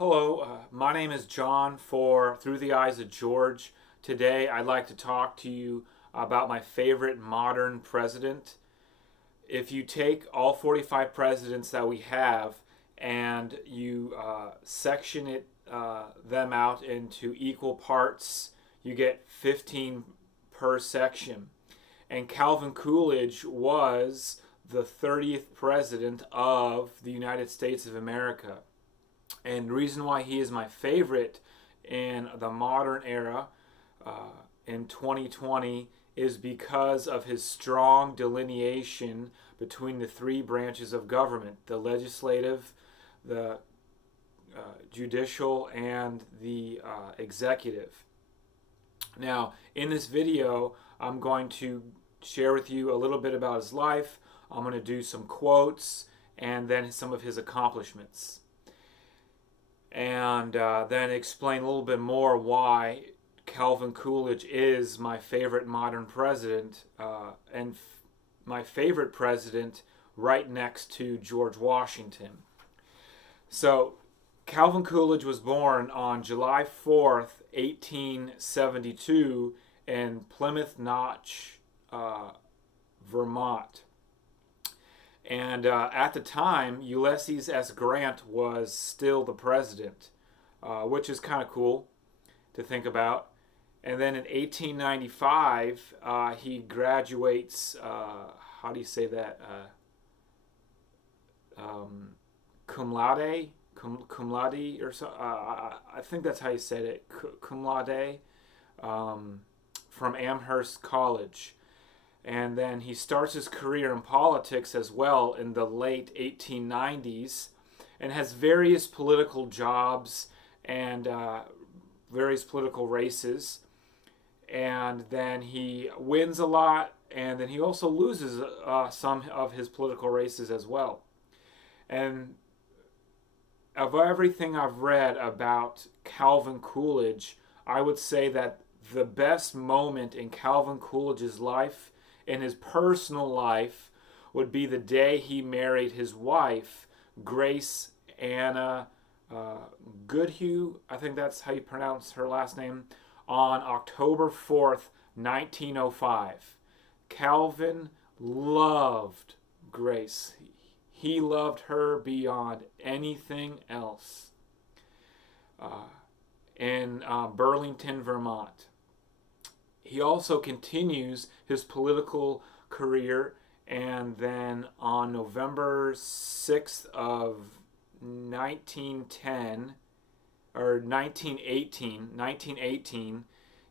Hello, my name is John for Through the Eyes of George. Today I'd like to talk to you about my favorite modern president. If you take all 45 presidents that we have and you section them out into equal parts, you get 15 per section. And Calvin Coolidge was the 30th president of the United States of America. And the reason why he is my favorite in the modern era in 2020 is because of his strong delineation between the three branches of government: the legislative, the judicial, and the executive. Now, in this video, I'm going to share with you a little bit about his life. I'm going to do some quotes and then some of his accomplishments, and then explain a little bit more why Calvin Coolidge is my favorite modern president and my favorite president right next to George Washington. So, Calvin Coolidge was born on July 4th, 1872 in Plymouth Notch, Vermont. And at the time, Ulysses S. Grant was still the president, which is kind of cool to think about. And then in 1895, he graduates, how do you say that? Cum laude? Cum laude or so? I think that's how you said it. Cum laude from Amherst College. And then he starts his career in politics as well in the late 1890s and has various political jobs and various political races. And then he wins a lot, and then he also loses some of his political races as well. And of everything I've read about Calvin Coolidge, I would say that the best moment in Calvin Coolidge's life, in his personal life, would be the day he married his wife, Grace Anna Goodhue, I think that's how you pronounce her last name, on October 4th, 1905. Calvin loved Grace. He loved her beyond anything else in Burlington, Vermont. He also continues his political career, and then on November 6th of 1910 or 1918,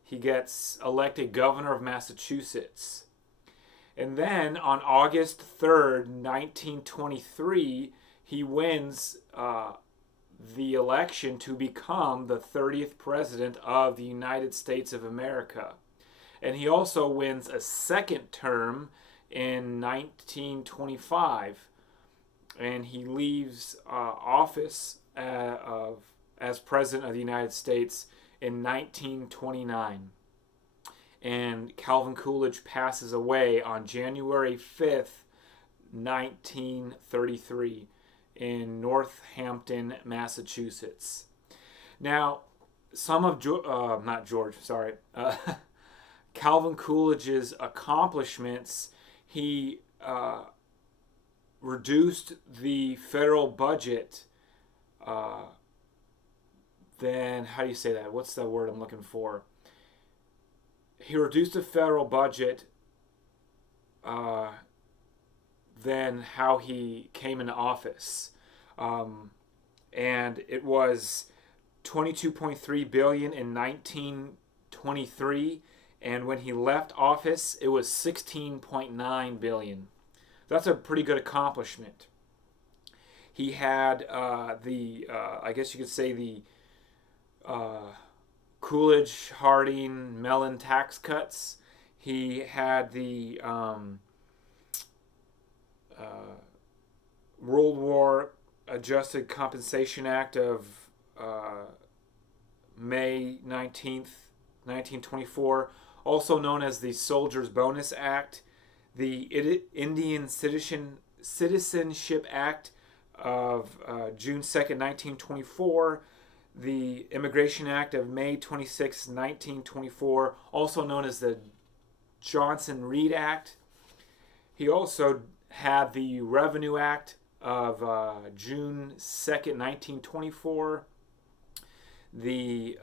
he gets elected governor of Massachusetts. And then on August 3rd, 1923, he wins the election to become the 30th president of the United States of America. And he also wins a second term in 1925, and he leaves office as president of the United States in 1929. And Calvin Coolidge passes away on January 5th, 1933 in Northampton, Massachusetts. Now, some of Calvin Coolidge's accomplishments: he reduced the federal budget. Then, how do you say that? What's the word I'm looking for? He reduced the federal budget than how he came into office. And it was $22.3 billion in 1923. And when he left office, it was $16.9 billion. That's a pretty good accomplishment. He had I guess you could say the Coolidge, Harding, Mellon tax cuts. He had the World War Adjusted Compensation Act of May 19th, 1924, also known as the Soldiers Bonus Act, the Indian Citizenship Act of June 2nd, 1924, the Immigration Act of May 26, 1924, also known as the Johnson-Reed Act. He also had the Revenue Act of June 2nd, 1924, the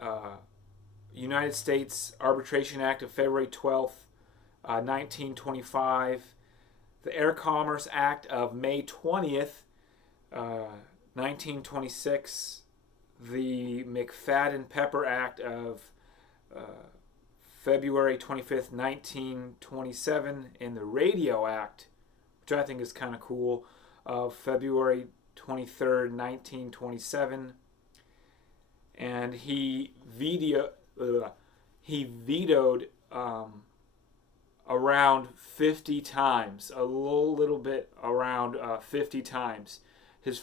United States Arbitration Act of February 12th, 1925, the Air Commerce Act of May 20th, 1926, the McFadden-Pepper Act of February 25th, 1927, and the Radio Act, which I think is kind of cool, of February 23rd, 1927. And he vetoed around 50 times, a little bit around 50 times.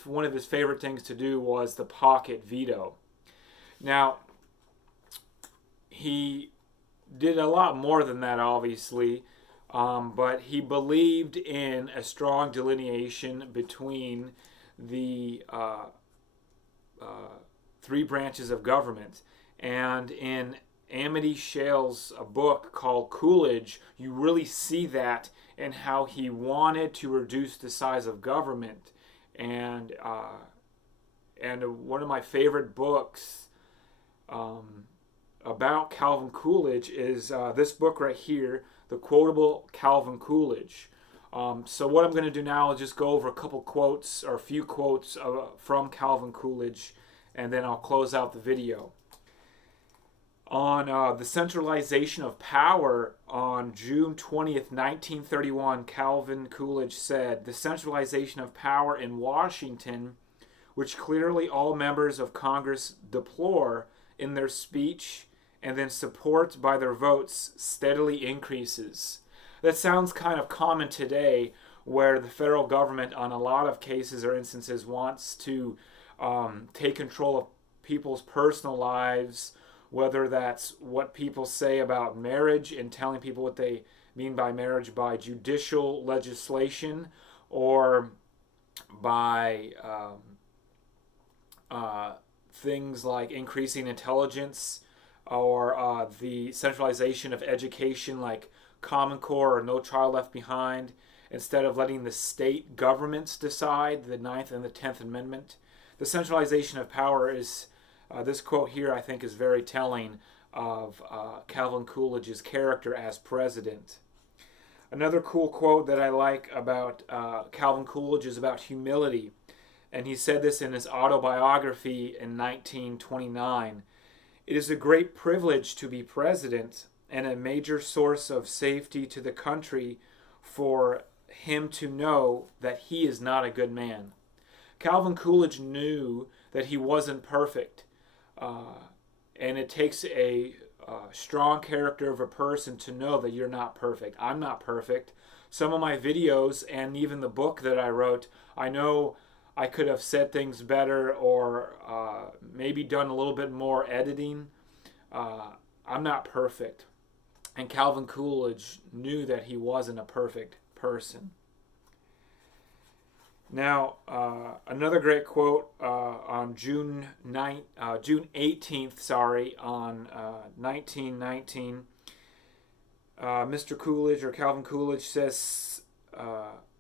One of his favorite things to do was the pocket veto. Now, he did a lot more than that, obviously, but he believed in a strong delineation between the three branches of government. And in Amity Shlaes' book called Coolidge, you really see that in how he wanted to reduce the size of government. And one of my favorite books about Calvin Coolidge is this book right here, The Quotable Calvin Coolidge. So what I'm going to do now is just go over a couple quotes, or a few quotes from Calvin Coolidge, and then I'll close out the video. On the centralization of power on June 20th, 1931, Calvin Coolidge said, "The centralization of power in Washington, which clearly all members of Congress deplore in their speech and then support by their votes, steadily increases." That sounds kind of common today, where the federal government on a lot of cases or instances wants to take control of people's personal lives, whether that's what people say about marriage and telling people what they mean by marriage by judicial legislation, or by things like increasing intelligence, or the centralization of education like Common Core or No Child Left Behind, instead of letting the state governments decide, the 9th and the 10th Amendment. The centralization of power is, this quote here I think is very telling of Calvin Coolidge's character as president. Another cool quote that I like about Calvin Coolidge is about humility. And he said this in his autobiography in 1929. "It is a great privilege to be president and a major source of safety to the country for him to know that he is not a good man." Calvin Coolidge knew that he wasn't perfect. And it takes a strong character of a person to know that you're not perfect. I'm not perfect. Some of my videos and even the book that I wrote, I know I could have said things better, or maybe done a little bit more editing. I'm not perfect. And Calvin Coolidge knew that he wasn't a perfect person. Now, another great quote on June 18th, on 1919, Mr. Coolidge, or Calvin Coolidge, says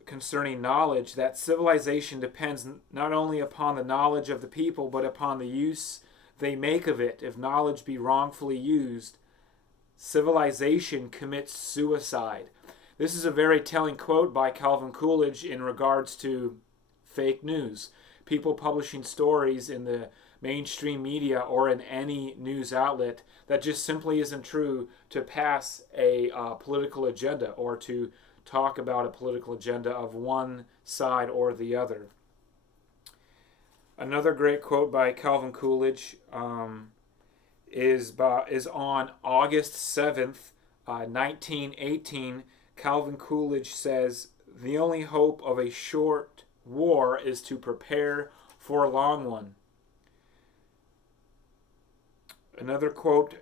concerning knowledge that civilization depends not only upon the knowledge of the people, but upon the use they make of it. If knowledge be wrongfully used, civilization commits suicide. This is a very telling quote by Calvin Coolidge in regards to fake news. People publishing stories in the mainstream media or in any news outlet that just simply isn't true to pass a political agenda, or to talk about a political agenda of one side or the other. Another great quote by Calvin Coolidge is on August 7th, 1918. Calvin Coolidge says, "The only hope of a short war is to prepare for a long one." Another quote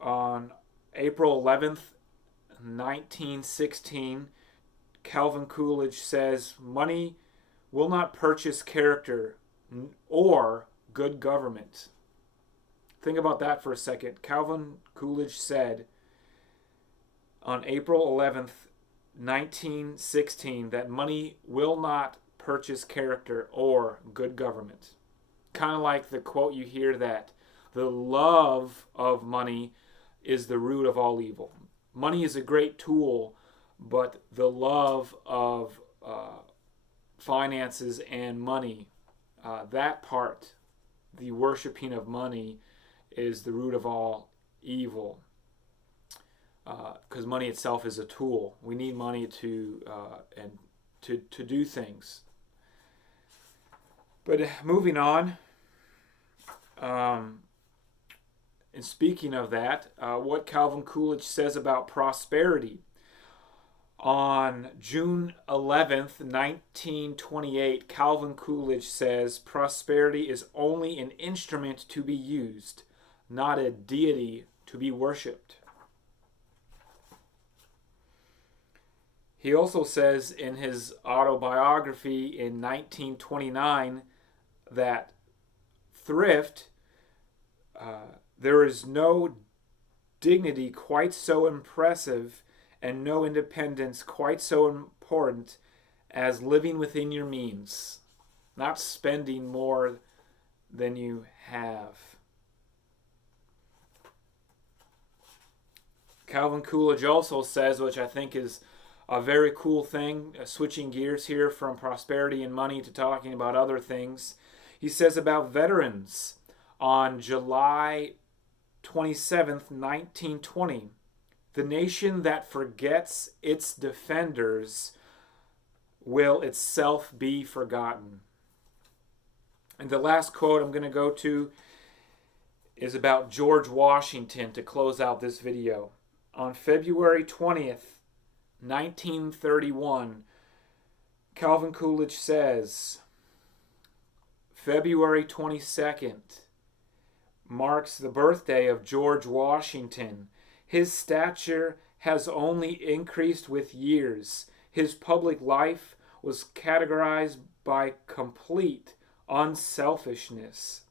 on April 11th, 1916, Calvin Coolidge says, "Money will not purchase character or good government." Think about that for a second. Calvin Coolidge said on April 11th, 1916, that money will not purchase character or good government. Kind of like the quote you hear that the love of money is the root of all evil. Money is a great tool, but the love of finances and money, that part, the worshiping of money, is the root of all evil. Because money itself is a tool. We need money to do things. But moving on, and speaking of that, what Calvin Coolidge says about prosperity. On June 11th, 1928, Calvin Coolidge says, prosperity is only an instrument to be used, not a deity to be worshipped. He also says in his autobiography in 1929 that thrift, there is no dignity quite so impressive and no independence quite so important as living within your means, not spending more than you have. Calvin Coolidge also says, which I think is a very cool thing, switching gears here from prosperity and money to talking about other things. He says about veterans on July 27th, 1920, the nation that forgets its defenders will itself be forgotten. And the last quote I'm going to go to is about George Washington to close out this video. On February 20th, 1931, Calvin Coolidge says, February 22nd marks the birthday of George Washington. His stature has only increased with years. His public life was categorized by complete unselfishness.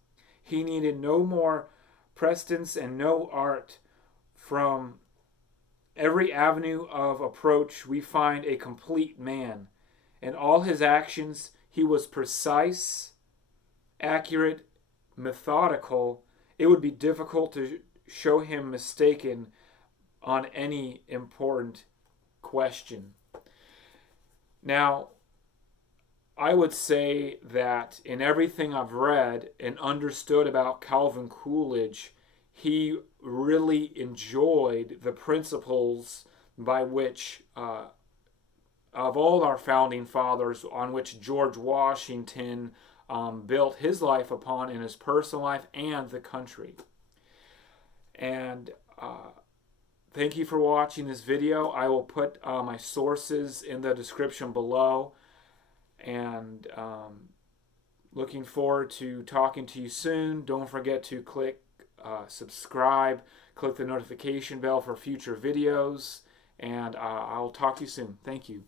He needed no more prestance and no art. From every avenue of approach, we find a complete man. In all his actions, he was precise, accurate, methodical. It would be difficult to show him mistaken on any important question. Now, I would say that in everything I've read and understood about Calvin Coolidge, he really enjoyed the principles by which, of all our founding fathers, on which George Washington built his life upon in his personal life and the country. And thank you for watching this video. I will put my sources in the description below. And looking forward to talking to you soon. Don't forget to click subscribe, click the notification bell for future videos, and I'll talk to you soon. Thank you.